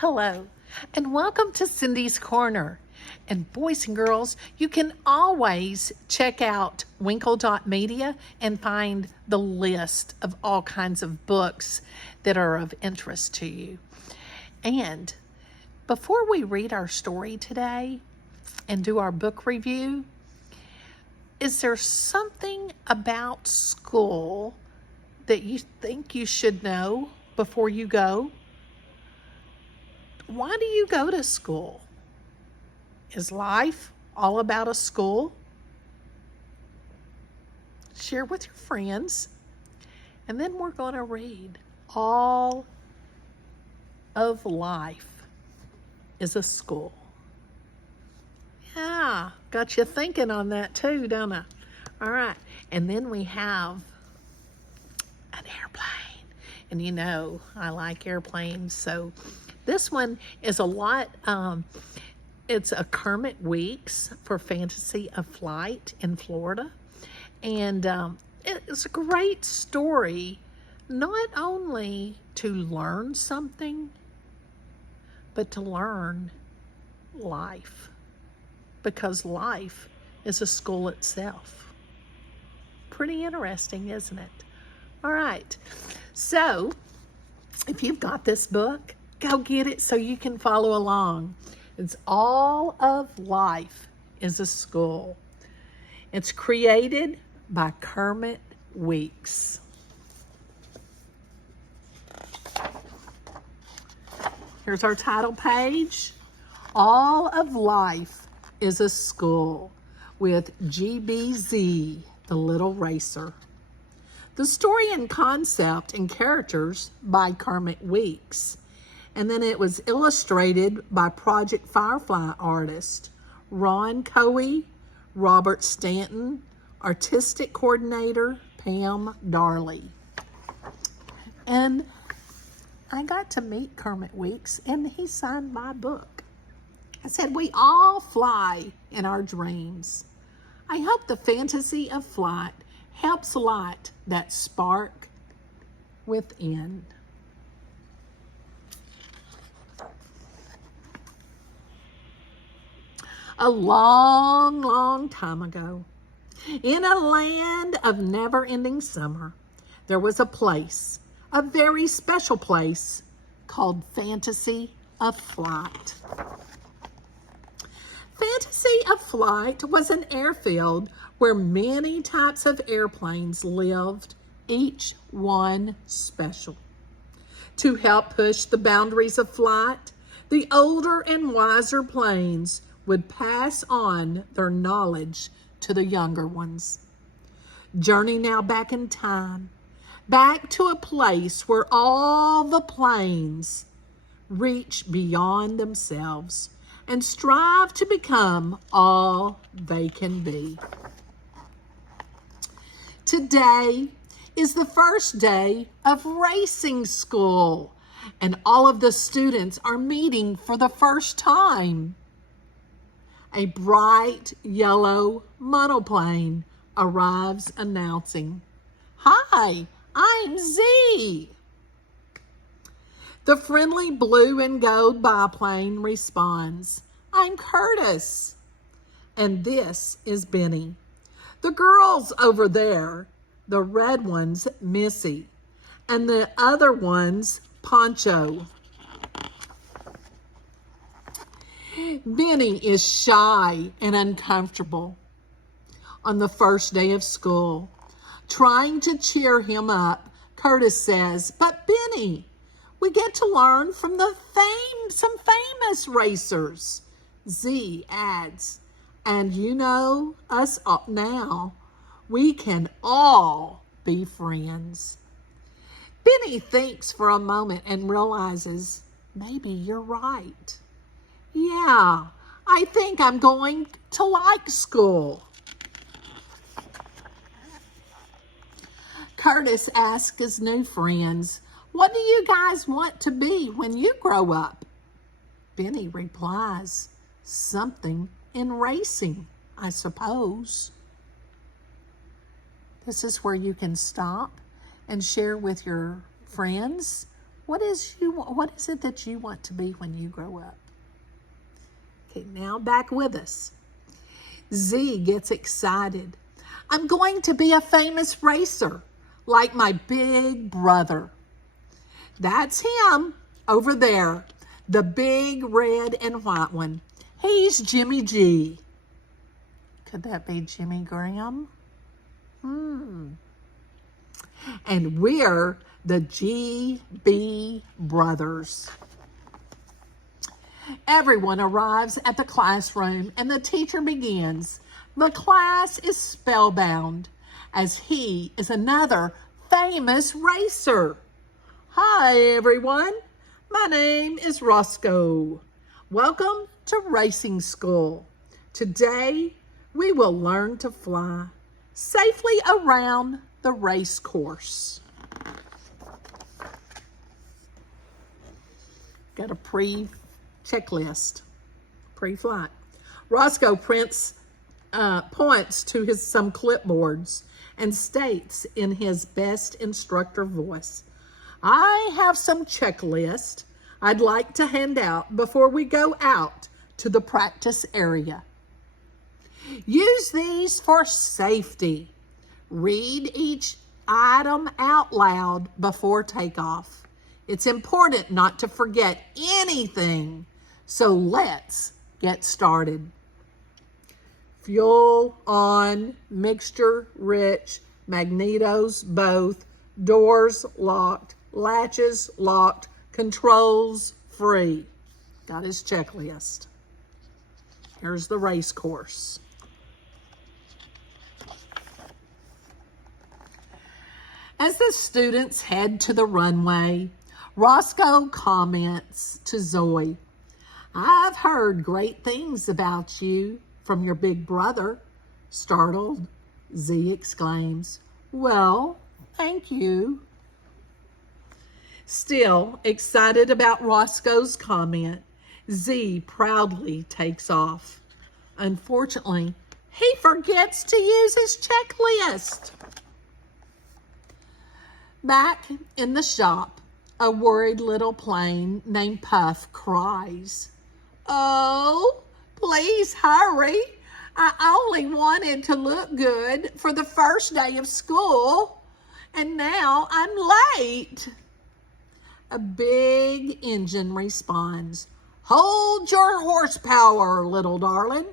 Hello, and welcome to Cindy's Corner. And boys and girls, you can always check out winkle.media and find the list of all kinds of books that are of interest to you. And before we read our story today and do our book review, is there something about school that you think you should know before you go? Why do you go to school? Is life all about a school? Share with your friends. And then we're going to read All of Life is a School. Yeah, got you thinking on that too, don't I? All right. And then we have an airplane. And you know, I like airplanes, so this one is a lot, it's a Kermit Weeks for Fantasy of Flight in Florida. And it's a great story, not only to learn something, but to learn life. Because life is a school itself. Pretty interesting, isn't it? All right. So, if you've got this book, go get it so you can follow along. It's All of Life is a School. It's created by Kermit Weeks. Here's our title page. All of Life is a School with GBZ, the Little Racer. The story and concept and characters by Kermit Weeks. And then it was illustrated by Project Firefly artist Ron Coey, Robert Stanton, artistic coordinator Pam Darley. And I got to meet Kermit Weeks, and he signed my book. I said, we all fly in our dreams. I hope the fantasy of flight helps light that spark within. A long, long time ago, in a land of never-ending summer, there was a place, a very special place, called Fantasy of Flight. Fantasy of Flight was an airfield where many types of airplanes lived, each one special. To help push the boundaries of flight, the older and wiser planes would pass on their knowledge to the younger ones. Journey now back in time, back to a place where all the planes reach beyond themselves and strive to become all they can be. Today is the first day of racing school, and all of the students are meeting for the first time. A bright yellow monoplane arrives announcing, "Hi, I'm Z." The friendly blue and gold biplane responds, "I'm Curtis." And this is Benny. The girls over there, the red one's Missy, and the other one's Poncho. Benny is shy and uncomfortable on the first day of school. Trying to cheer him up, Curtis says, "But Benny, we get to learn from some famous racers." Z adds, "And you know us now, we can all be friends." Benny thinks for a moment and realizes, maybe you're right. Yeah, I think I'm going to like school. Curtis asks his new friends, "What do you guys want to be when you grow up?" Benny replies, "Something in racing, I suppose." This is where you can stop and share with your friends What is it that you want to be when you grow up? Okay, now back with us. Z gets excited. I'm going to be a famous racer, like my big brother. That's him over there, the big red and white one. He's Jimmy G. Could that be Jimmy Graham? And we're the GB brothers. Everyone arrives at the classroom and the teacher begins. The class is spellbound as he is another famous racer. Hi, everyone. My name is Roscoe. Welcome to racing school. Today, we will learn to fly safely around the race course. Got a pre-checklist, pre-flight. Roscoe points to some clipboards and states in his best instructor voice, I have some checklists I'd like to hand out before we go out to the practice area. Use these for safety. Read each item out loud before takeoff. It's important not to forget anything, so let's get started. Fuel on, mixture rich, magnetos both, doors locked, latches locked, controls free. Got his checklist. Here's the race course. As the students head to the runway, Roscoe comments to Zoe, I've heard great things about you from your big brother. Startled, Z exclaims, well, thank you. Still excited about Roscoe's comment, Z proudly takes off. Unfortunately, he forgets to use his checklist. Back in the shop, a worried little plane named Puff cries, oh, please hurry. I only wanted to look good for the first day of school, and now I'm late. A big engine responds, hold your horsepower, little darling.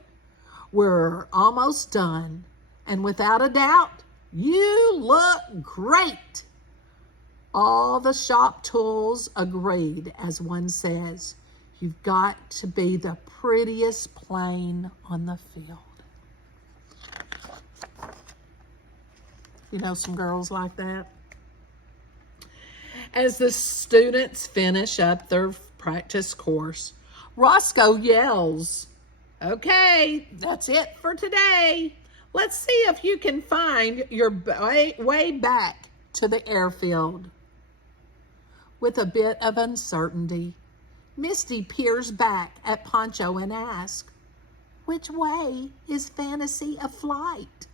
We're almost done, and without a doubt, you look great. All the shop tools agreed as one says, you've got to be the prettiest plane on the field. You know some girls like that? As the students finish up their practice course, Roscoe yells, okay, that's it for today. Let's see if you can find your way back to the airfield. With a bit of uncertainty, Misty peers back at Poncho and asks, which way is Fantasy a flight?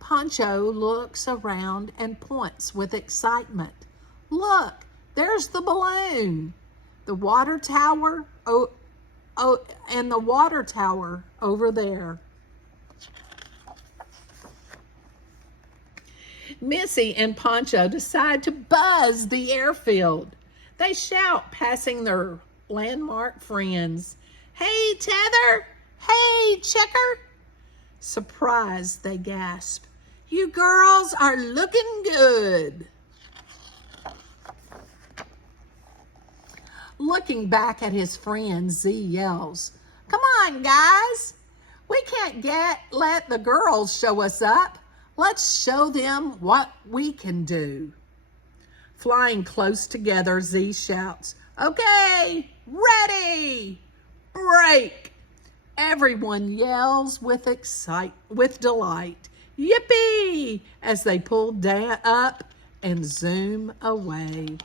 Poncho looks around and points with excitement. Look, there's the balloon. The water tower, and the water tower over there. Missy and Poncho decide to buzz the airfield. They shout, passing their landmark friends. Hey, Tether! Hey, Checker! Surprised, they gasp. You girls are looking good. Looking back at his friend, Z yells, come on, guys. We can't let the girls show us up. Let's show them what we can do. Flying close together, Z shouts, okay, ready, break. Everyone yells with delight, yippee, as they pull up and zoom away.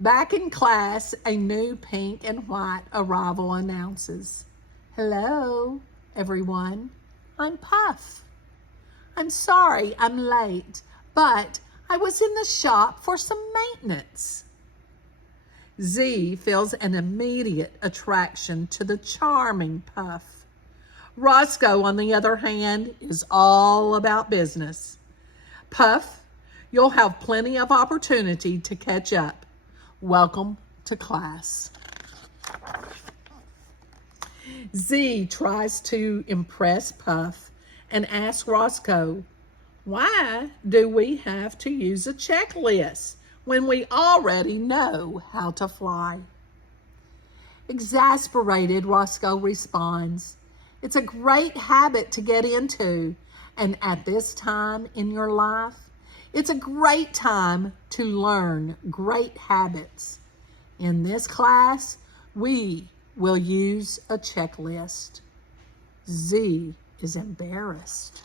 Back in class, a new pink and white arrival announces, hello, everyone. I'm Puff. I'm sorry I'm late, but I was in the shop for some maintenance. Z feels an immediate attraction to the charming Puff. Roscoe, on the other hand, is all about business. Puff, you'll have plenty of opportunity to catch up. Welcome to class. Z tries to impress Puff and asks Roscoe, why do we have to use a checklist when we already know how to fly? Exasperated, Roscoe responds, it's a great habit to get into, and at this time in your life, it's a great time to learn great habits. In this class, we will use a checklist. Z is embarrassed.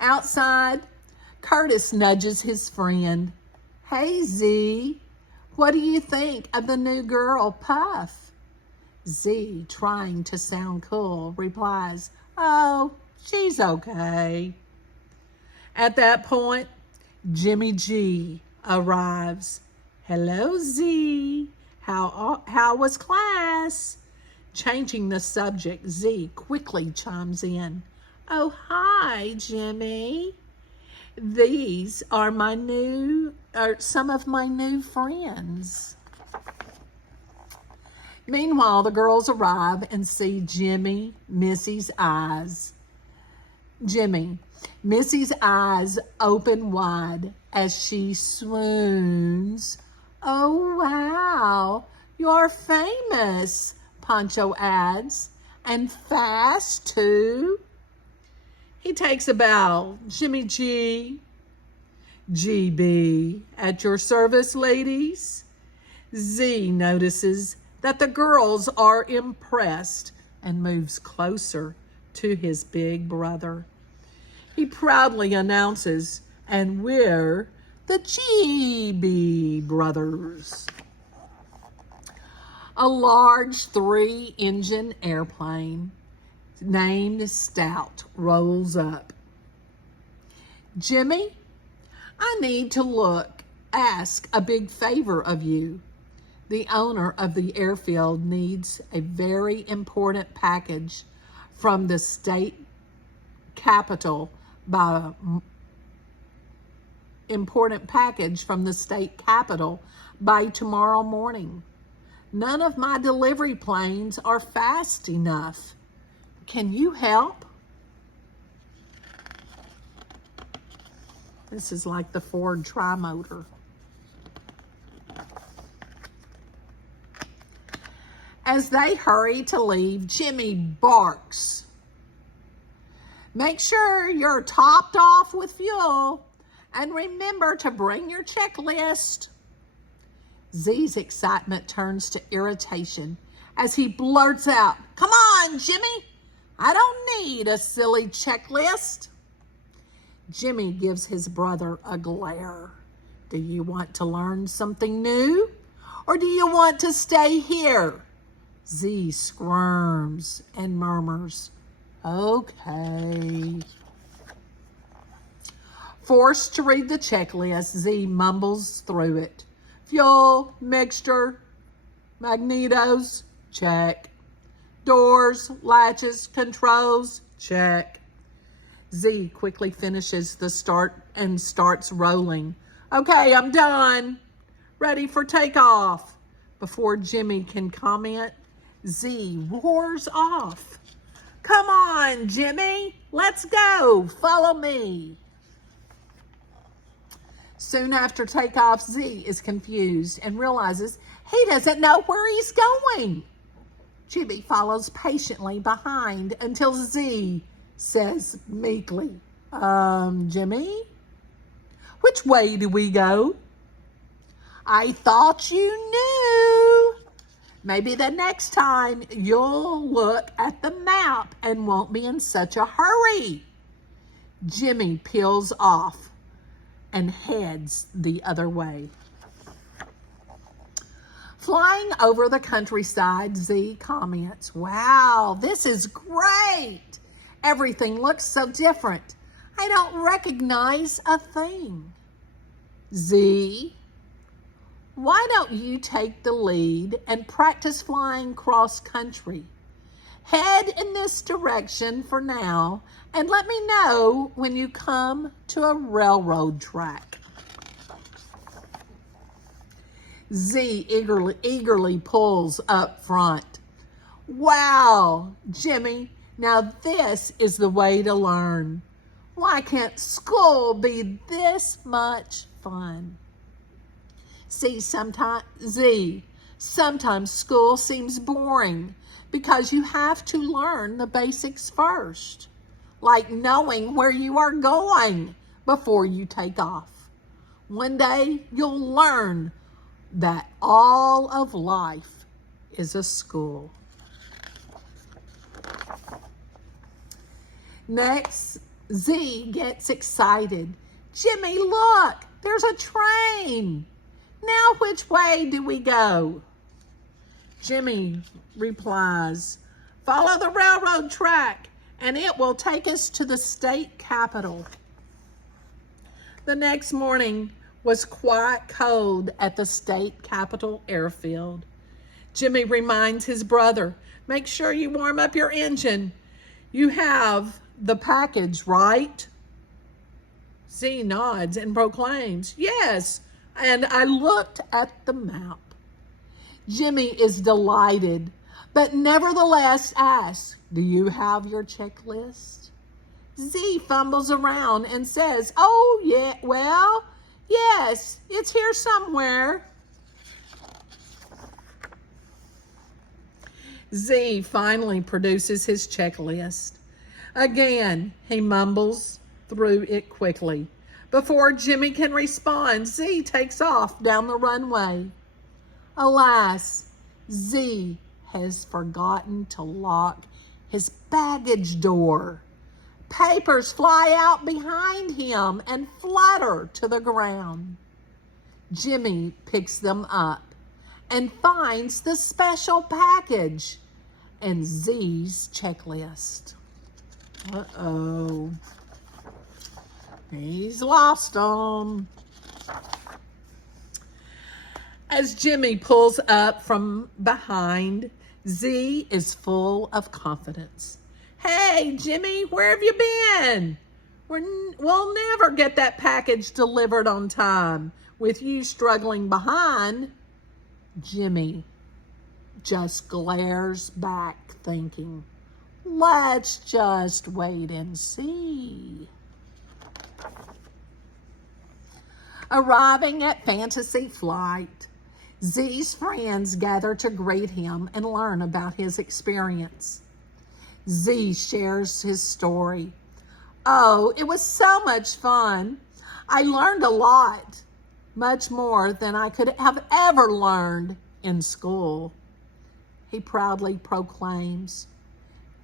Outside, Curtis nudges his friend. Hey, Z, what do you think of the new girl, Puff? Z, trying to sound cool, replies, oh, she's okay. At that point, Jimmy G arrives. Hello, Z. How was class? Changing the subject, Z quickly chimes in. Oh, hi, Jimmy. These are some of my new friends. Meanwhile, the girls arrive and see Missy's eyes open wide as she swoons. Oh, wow, you're famous, Pancho adds, and fast, too. He takes a bow. Jimmy G. GB, at your service, ladies. Z notices that the girls are impressed and moves closer to his big brother. He proudly announces, and we're the GB brothers. A large 3-engine airplane named Stout rolls up. Jimmy, I need to ask a big favor of you. The owner of the airfield needs a very important package from the state capital by tomorrow morning. None of my delivery planes are fast enough. Can you help? This is like the Ford Trimotor. As they hurry to leave, Jimmy barks. Make sure you're topped off with fuel and remember to bring your checklist. Z's excitement turns to irritation as he blurts out, come on, Jimmy, I don't need a silly checklist. Jimmy gives his brother a glare. Do you want to learn something new, or do you want to stay here? Z squirms and murmurs, okay. Forced to read the checklist, Z mumbles through it. Fuel, mixture, magnetos, check. Doors, latches, controls, check. Z quickly finishes the start and starts rolling. Okay, I'm done. Ready for takeoff. Before Jimmy can comment, Z roars off. Come on, Jimmy, let's go. Follow me. Soon after takeoff, Z is confused and realizes he doesn't know where he's going. Jimmy follows patiently behind until Z says meekly, Jimmy, which way do we go? I thought you knew. Maybe the next time you'll look at the map and won't be in such a hurry. Jimmy peels off and heads the other way. Flying over the countryside, Z comments, wow, this is great. Everything looks so different. I don't recognize a thing. Z, why don't you take the lead and practice flying cross country? Head in this direction for now and let me know when you come to a railroad track. Z eagerly pulls up front. Wow, Jimmy, now this is the way to learn. Why can't school be this much fun? Sometimes school seems boring because you have to learn the basics first, like knowing where you are going before you take off. One day you'll learn that all of life is a school. Next, Z gets excited. Jimmy, look, there's a train. Now which way do we go? Jimmy replies, follow the railroad track and it will take us to the state capitol. The next morning was quite cold at the state capitol airfield. Jimmy reminds his brother, make sure you warm up your engine. You have the package, right? Z nods and proclaims, yes, and I looked at the map. Jimmy is delighted, but nevertheless asks, do you have your checklist? Z fumbles around and says, oh, yeah, well, yes, it's here somewhere. Z finally produces his checklist. Again, he mumbles through it quickly. Before Jimmy can respond, Z takes off down the runway. Alas, Z has forgotten to lock his baggage door. Papers fly out behind him and flutter to the ground. Jimmy picks them up and finds the special package and Z's checklist. Uh-oh. He's lost them. As Jimmy pulls up from behind, Z is full of confidence. Hey, Jimmy, where have you been? We'll never get that package delivered on time with you struggling behind. Jimmy just glares back thinking, let's just wait and see. Arriving at Fantasy Flight, Z's friends gather to greet him and learn about his experience. Z shares his story. Oh, it was so much fun. I learned a lot, much more than I could have ever learned in school. He proudly proclaims,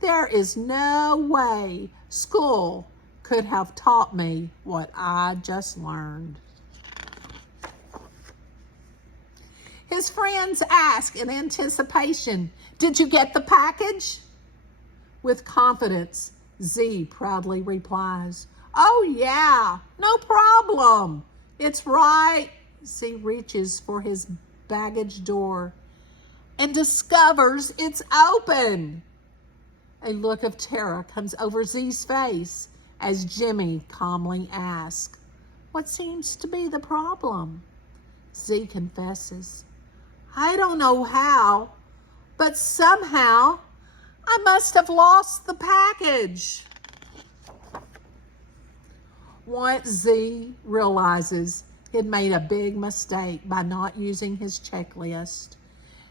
there is no way school could have taught me what I just learned. His friends ask in anticipation, did you get the package? With confidence, Z proudly replies, oh yeah, no problem. It's right. Z reaches for his baggage door and discovers it's open. A look of terror comes over Z's face as Jimmy calmly asks, what seems to be the problem? Z confesses, I don't know how, but somehow I must have lost the package. Once Z realizes he'd made a big mistake by not using his checklist,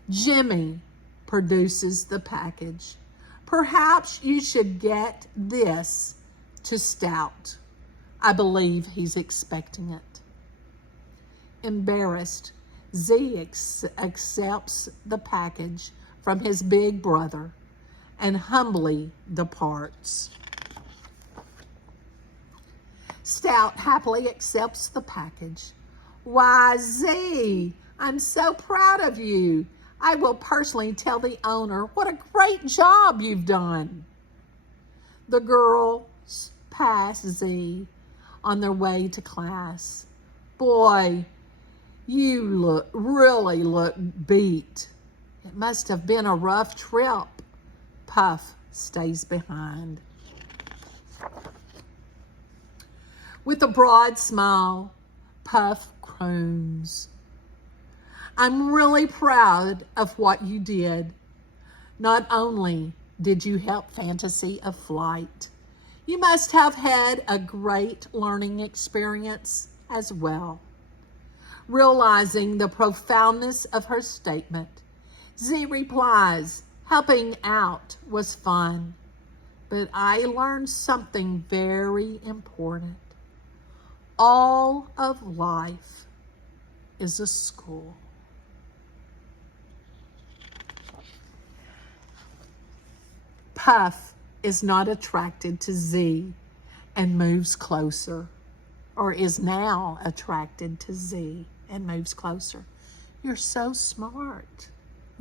Jimmy produces the package. Perhaps you should get this to Stout. I believe he's expecting it. Embarrassed, Z accepts the package from his big brother and humbly departs. Stout happily accepts the package. Why, Z, I'm so proud of you. I will personally tell the owner what a great job you've done. The girls past Z on their way to class. Boy, you really look beat. It must have been a rough trip. Puff stays behind. With a broad smile, Puff croons. I'm really proud of what you did. Not only did you help Fantasy of Flight, you must have had a great learning experience as well. Realizing the profoundness of her statement, Z replies, helping out was fun, but I learned something very important. All of life is a school. Puff is not attracted to Z and moves closer, or is now attracted to Z and moves closer. You're so smart.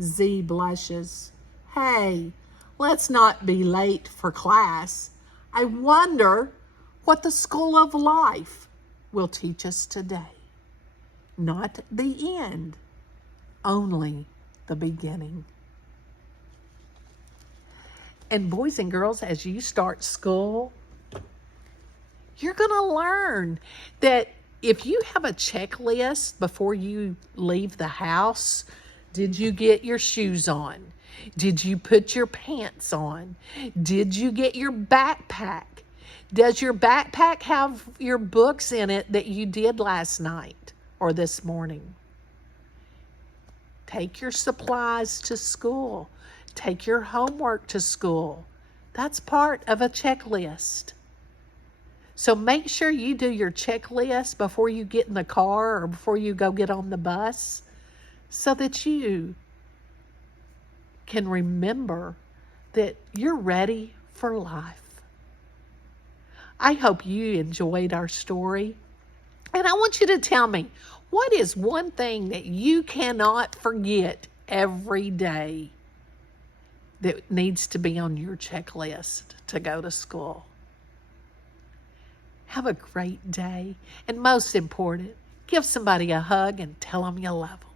Z blushes. Hey, let's not be late for class. I wonder what the school of life will teach us today. Not the end, only the beginning. And boys and girls, as you start school, you're going to learn that if you have a checklist before you leave the house, did you get your shoes on? Did you put your pants on? Did you get your backpack? Does your backpack have your books in it that you did last night or this morning? Take your supplies to school. Take your homework to school. That's part of a checklist. So make sure you do your checklist before you get in the car or before you go get on the bus so that you can remember that you're ready for life. I hope you enjoyed our story. And I want you to tell me, what is one thing that you cannot forget every day that needs to be on your checklist to go to school? Have a great day. And most important, give somebody a hug and tell them you love them.